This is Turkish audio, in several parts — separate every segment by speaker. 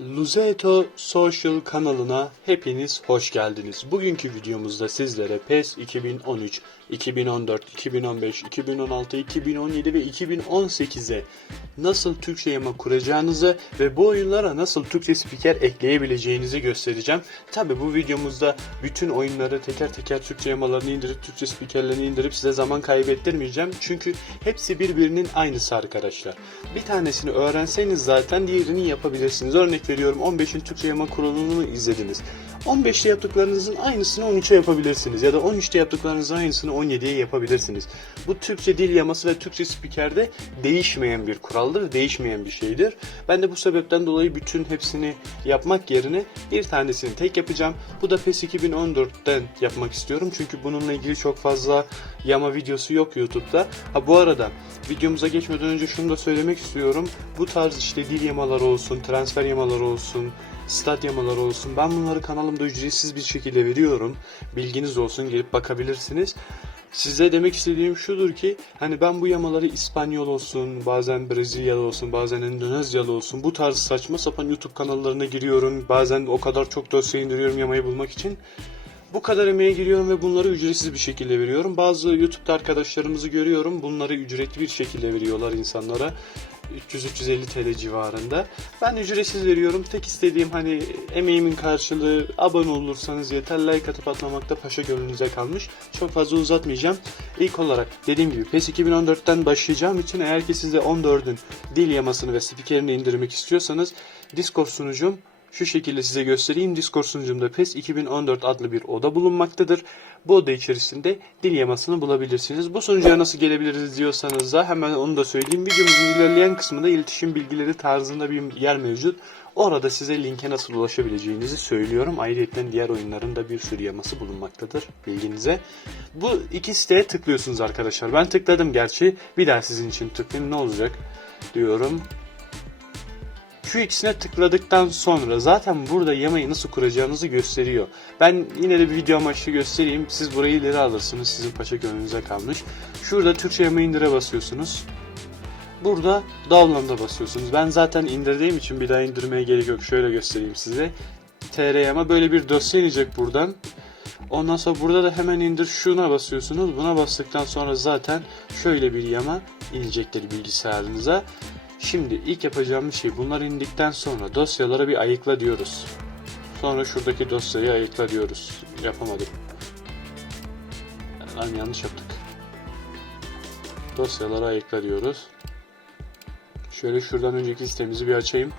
Speaker 1: Luzeto Social kanalına hepiniz hoş geldiniz. Bugünkü videomuzda sizlere PES 2013, 2014, 2015, 2016, 2017 ve 2018'e nasıl Türkçe yama kuracağınızı ve bu oyunlara nasıl Türkçe spiker ekleyebileceğinizi göstereceğim. Tabi bu videomuzda bütün oyunları teker teker Türkçe yamalarını indirip Türkçe spikerlerini indirip size zaman kaybettirmeyeceğim. Çünkü hepsi birbirinin aynısı arkadaşlar. Bir tanesini öğrenseniz zaten diğerini yapabilirsiniz. Örnek veriyorum 15'in Türkçe yama kurulunu izlediniz. 15'te yaptıklarınızın aynısını 13'e yapabilirsiniz. Ya da 13'te yaptıklarınızın aynısını 17'ye yapabilirsiniz. Bu Türkçe dil yaması ve Türkçe spikerde değişmeyen bir kuraldır, değişmeyen bir şeydir. Ben de bu sebepten dolayı bütün hepsini yapmak yerine bir tanesini tek yapacağım. Bu da PES 2014'ten yapmak istiyorum. Çünkü bununla ilgili çok fazla yama videosu yok YouTube'da. Ha bu arada videomuza geçmeden önce şunu da söylemek istiyorum. Bu tarz işte dil yamaları olsun, transfer yamaları olsun, stat yamaları olsun. Ben bunları kanalımda ücretsiz bir şekilde veriyorum. Bilginiz olsun gelip bakabilirsiniz. Size demek istediğim şudur ki hani ben bu yamaları İspanyol olsun, bazen Brezilyalı olsun, bazen Endonezyalı olsun bu tarz saçma sapan YouTube kanallarına giriyorum. Bazen o kadar çok dosya indiriyorum yamayı bulmak için. Bu kadar emeğe giriyorum ve bunları ücretsiz bir şekilde veriyorum. Bazı YouTube'da arkadaşlarımızı görüyorum. Bunları ücretli bir şekilde veriyorlar insanlara. 300-350 TL civarında. Ben ücretsiz veriyorum. Tek istediğim hani emeğimin karşılığı abone olursanız yeter. Like atıp atmamak da paşa gönlünüze kalmış. Çok fazla uzatmayacağım. İlk olarak dediğim gibi PES 2014'ten başlayacağım için eğer ki size 14'ün dil yamasını ve spikerini indirmek istiyorsanız Discord sunucum şu şekilde size göstereyim. Discord sunucumda PES 2014 adlı bir oda bulunmaktadır. Bu oda içerisinde dil yamasını bulabilirsiniz. Bu sunucuya nasıl gelebiliriz diyorsanız da hemen onu da söyleyeyim. Videomuzun ilerleyen kısmında iletişim bilgileri tarzında bir yer mevcut. Orada size linke nasıl ulaşabileceğinizi söylüyorum. Ayrıca diğer oyunların da bir sürü yaması bulunmaktadır bilginize. Bu iki siteye tıklıyorsunuz arkadaşlar. Ben tıkladım gerçi. Bir daha sizin için tıklayayım ne olacak diyorum. Şu ikisine tıkladıktan sonra zaten burada yamayı nasıl kuracağınızı gösteriyor. Ben yine de bir video amaçlı göstereyim. Siz burayı ileri alırsınız. Sizin paşa gönlünüze kalmış. Şurada Türkçe yama indire basıyorsunuz. Burada download'a basıyorsunuz. Ben zaten indirdiğim için bir daha indirmeye gerek yok. Şöyle göstereyim size. TR yama böyle bir dosya inecek buradan. Ondan sonra burada da hemen indir şuna basıyorsunuz. Buna bastıktan sonra zaten şöyle bir yama inecektir bilgisayarınıza. Şimdi ilk yapacağımız şey bunlar indikten sonra dosyalara bir ayıkla diyoruz. Sonra şuradaki dosyayı ayıkla diyoruz. Yapamadım. Lan yanlış yaptık. Dosyaları ayıkla diyoruz. Şöyle şuradan önceki sitemizi bir açayım.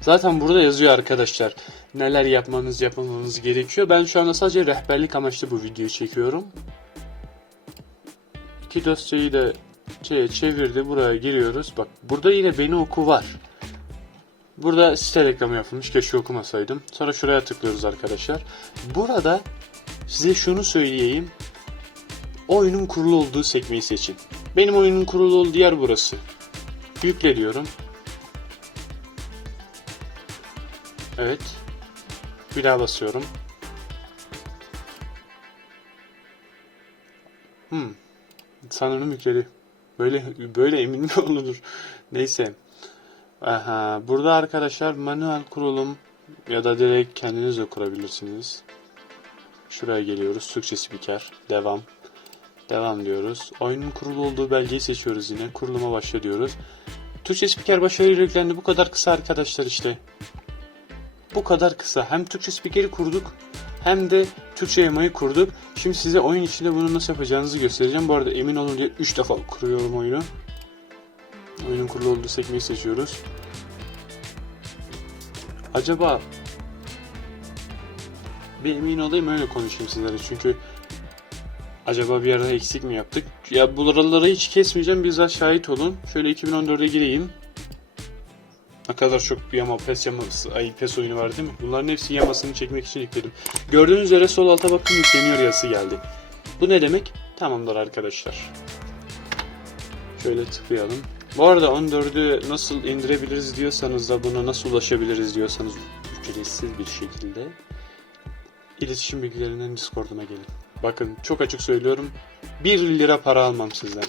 Speaker 1: Zaten burada yazıyor arkadaşlar. Neler yapmanız yapmamanız gerekiyor. Ben şu anda sadece rehberlik amaçlı bu videoyu çekiyorum. İki dosyayı da şeye çevirdi. Buraya giriyoruz. Bak burada yine beni oku var. Burada site reklamı yapılmış. Keşke okumasaydım. Sonra şuraya tıklıyoruz arkadaşlar. Burada size şunu söyleyeyim. Oyunun kurulu olduğu sekmeyi seçin. Benim oyunun kurulu olduğu yer burası. Yükle diyorum. Evet. Bir daha basıyorum. Hmm. Sanırım yükledi. Böyle böyle emin mi olunur? Neyse. Aha, burada arkadaşlar manuel kurulum ya da direkt kendiniz de kurabilirsiniz. Şuraya geliyoruz. Türkçe spiker. Devam. Devam diyoruz. Oyunun kurulu olduğu belgeyi seçiyoruz yine. Kuruluma başla diyoruz. Türkçe spiker başarıyla yüklendi. Bu kadar kısa arkadaşlar işte. Bu kadar kısa. Hem Türkçe spikeri kurduk hem de Türkçe yamayı kurduk. Şimdi size oyun içinde bunu nasıl yapacağınızı göstereceğim. Bu arada emin olun diye 3 defa kuruyorum oyunu. Oyunun kurulu olduğu sekmeyi seçiyoruz. Acaba bir emin olayım öyle konuşayım sizlere çünkü acaba bir ara eksik mi yaptık? Ya buraları hiç kesmeyeceğim bizzat şahit olun. Şöyle 2014'e gireyim. Ne kadar çok bir yama pes yaması, ay pes oyunu var değil mi? Bunların hepsi yamasını çekmek için yükledim. Gördüğünüz üzere sol alta bakın yükleniyor yazısı geldi. Bu ne demek? Tamamdır arkadaşlar. Şöyle tıklayalım. Bu arada 14'ü nasıl indirebiliriz diyorsanız da buna nasıl ulaşabiliriz diyorsanız ücretsiz bir şekilde iletişim bilgilerinden Discord'uma gelin. Bakın çok açık söylüyorum. 1 lira para almam sizden.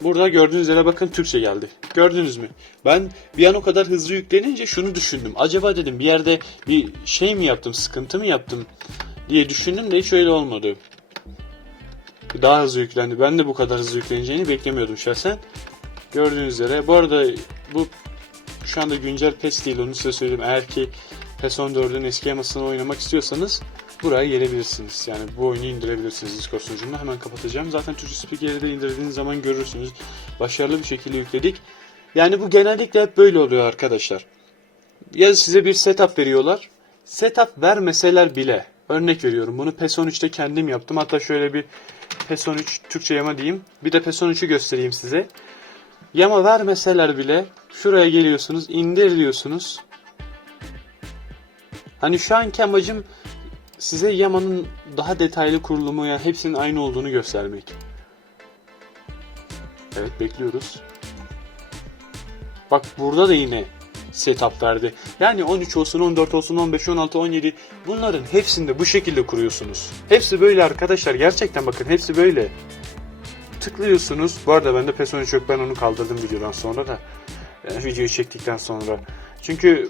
Speaker 1: Burada gördüğünüz üzere bakın Türkçe geldi. Gördünüz mü? Ben bir an o kadar hızlı yüklenince şunu düşündüm. Acaba dedim bir yerde bir şey mi yaptım, sıkıntı mı yaptım diye düşündüm de hiç öyle olmadı. Daha hızlı yüklendi. Ben de bu kadar hızlı yükleneceğini beklemiyordum şahsen. Gördüğünüz üzere. Bu arada bu şu anda güncel PES değil onu size söyleyeyim. Eğer ki PES 14'ün eski yamasını oynamak istiyorsanız buraya gelebilirsiniz. Yani bu oyunu indirebilirsiniz Discord sunucumda. Hemen kapatacağım. Zaten Türkçe Speaker'i de indirdiğiniz zaman görürsünüz. Başarılı bir şekilde yükledik. Yani bu genellikle hep böyle oluyor arkadaşlar. Ya size bir setup veriyorlar. Setup vermeseler bile. Örnek veriyorum. Bunu PES 13'te kendim yaptım. Hatta şöyle bir PES 13 Türkçe yama diyeyim. Bir de PES 13'ü göstereyim size. Yama vermeseler bile şuraya geliyorsunuz, indir diyorsunuz. Hani şu anki amacım size Yama'nın daha detaylı kurulumu ya hepsinin aynı olduğunu göstermek. Evet bekliyoruz. Bak burada da yine setup verdi. Yani 13 olsun, 14 olsun, 15, 16, 17 bunların hepsinde bu şekilde kuruyorsunuz. Hepsi böyle arkadaşlar. Gerçekten bakın hepsi böyle. Tıklıyorsunuz. Bu arada bende PES 13 yok. Ben onu kaldırdım videodan sonra da. Yani videoyu çektikten sonra. Çünkü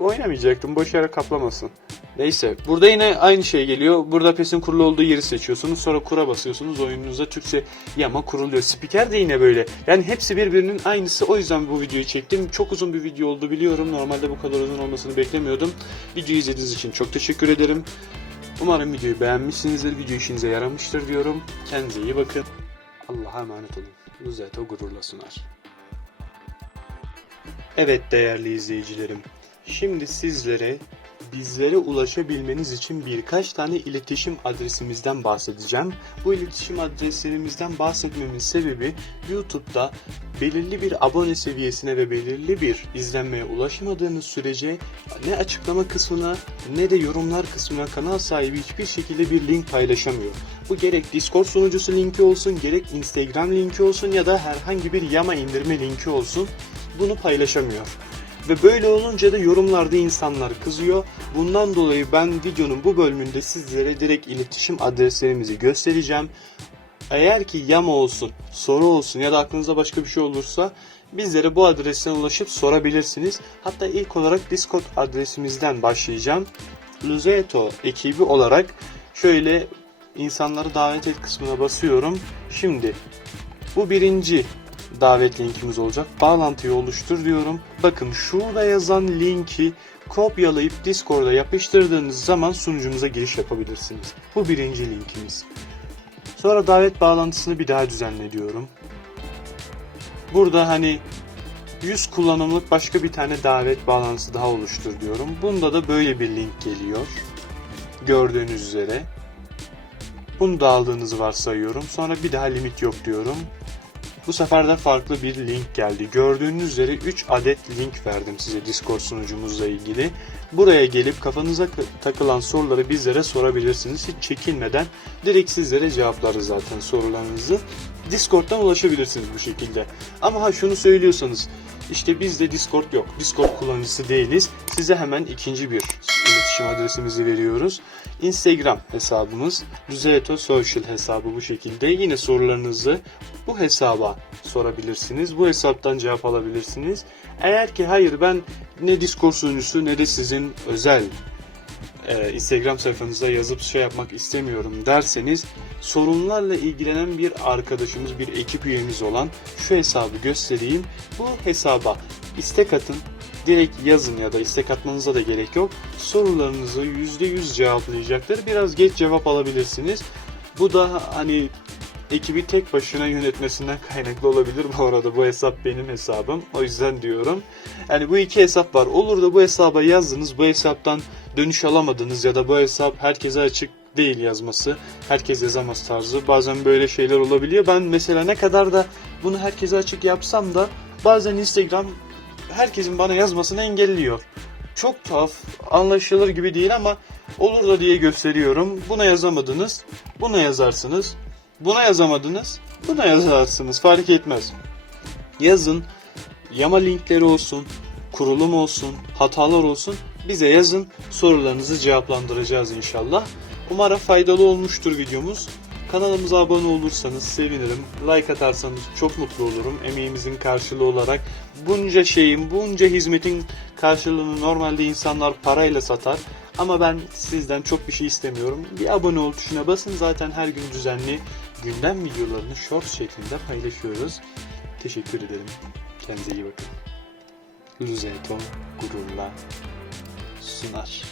Speaker 1: oynamayacaktım. Boş yere kaplamasın. Neyse. Burada yine aynı şey geliyor. Burada PES'in kurulu olduğu yeri seçiyorsunuz. Sonra kura basıyorsunuz. Oyununuza Türkçe yama kuruluyor. Spiker de yine böyle. Yani hepsi birbirinin aynısı. O yüzden bu videoyu çektim. Çok uzun bir video oldu biliyorum. Normalde bu kadar uzun olmasını beklemiyordum. Videoyu izlediğiniz için çok teşekkür ederim. Umarım videoyu beğenmişsinizdir. Video işinize yaramıştır diyorum. Kendinize iyi bakın. Allah'a emanet olun. Luzeto gururla sunar. Evet değerli izleyicilerim. Şimdi sizlere bizlere ulaşabilmeniz için birkaç tane iletişim adresimizden bahsedeceğim. Bu iletişim adreslerimizden bahsetmemin sebebi YouTube'da belirli bir abone seviyesine ve belirli bir izlenmeye ulaşmadığınız sürece ne açıklama kısmına ne de yorumlar kısmına kanal sahibi hiçbir şekilde bir link paylaşamıyor. Bu gerek Discord sunucusu linki olsun, gerek Instagram linki olsun ya da herhangi bir yama indirme linki olsun bunu paylaşamıyor. Ve böyle olunca da yorumlarda insanlar kızıyor. Bundan dolayı ben videonun bu bölümünde sizlere direkt iletişim adreslerimizi göstereceğim. Eğer ki yama olsun, soru olsun ya da aklınıza başka bir şey olursa bizlere bu adresten ulaşıp sorabilirsiniz. Hatta ilk olarak Discord adresimizden başlayacağım. Luzeto ekibi olarak şöyle insanları davet et kısmına basıyorum. Şimdi bu birinci davet linkimiz olacak. Bağlantıyı oluştur diyorum. Bakın şurada yazan linki kopyalayıp Discord'a yapıştırdığınız zaman sunucumuza giriş yapabilirsiniz. Bu birinci linkimiz. Sonra davet bağlantısını bir daha düzenle diyorum. Burada hani 100 kullanımlık başka bir tane davet bağlantısı daha oluştur diyorum. Bunda da böyle bir link geliyor. Gördüğünüz üzere. Bunu da aldığınızı varsayıyorum. Sonra bir daha limit yok diyorum. Bu sefer de farklı bir link geldi. Gördüğünüz üzere 3 adet link verdim size Discord sunucumuzla ilgili. Buraya gelip kafanıza takılan soruları bizlere sorabilirsiniz. Hiç çekinmeden direkt sizlere cevaplarız zaten sorularınızı. Discord'dan ulaşabilirsiniz bu şekilde. Ama ha şunu söylüyorsanız işte bizde Discord yok. Discord kullanıcısı değiliz. Size hemen ikinci bir iletişim adresimizi veriyoruz. Instagram hesabımız Düzeto Social hesabı bu şekilde. Yine sorularınızı bu hesaba sorabilirsiniz. Bu hesaptan cevap alabilirsiniz. Eğer ki hayır ben ne Discord sunucusu ne de sizin özel e, Instagram sayfanıza yazıp şey yapmak istemiyorum derseniz sorunlarla ilgilenen bir arkadaşımız, bir ekip üyemiz olan şu hesabı göstereyim. Bu hesaba istek atın, direkt yazın ya da istek atmanıza da gerek yok. Sorularınızı %100 cevaplayacaktır. Biraz geç cevap alabilirsiniz. Bu da hani ekibi tek başına yönetmesinden kaynaklı olabilir. Bu arada bu hesap benim hesabım. O yüzden diyorum. Yani bu iki hesap var. Olur da bu hesaba yazdınız. Bu hesaptan dönüş alamadınız ya da bu hesap herkese açık değil yazması. Herkes yazamaz tarzı. Bazen böyle şeyler olabiliyor. Ben mesela ne kadar da bunu herkese açık yapsam da bazen Instagram herkesin bana yazmasını engelliyor. Çok tuhaf, anlaşılır gibi değil ama olur da diye gösteriyorum. Buna yazamadınız, buna yazarsınız. Buna yazamadınız, buna yazarsınız. Fark etmez. Yazın, yama linkleri olsun, kurulum olsun, hatalar olsun. Bize yazın, sorularınızı cevaplandıracağız inşallah. Umarım faydalı olmuştur videomuz. Kanalımıza abone olursanız sevinirim. Like atarsanız çok mutlu olurum. Emeğimizin karşılığı olarak bunca şeyin, bunca hizmetin karşılığını normalde insanlar parayla satar. Ama ben sizden çok bir şey istemiyorum. Bir abone ol tuşuna basın. Zaten her gün düzenli gündem videolarını short şeklinde paylaşıyoruz. Teşekkür ederim. Kendinize iyi bakın. Luzeto gururla sunar.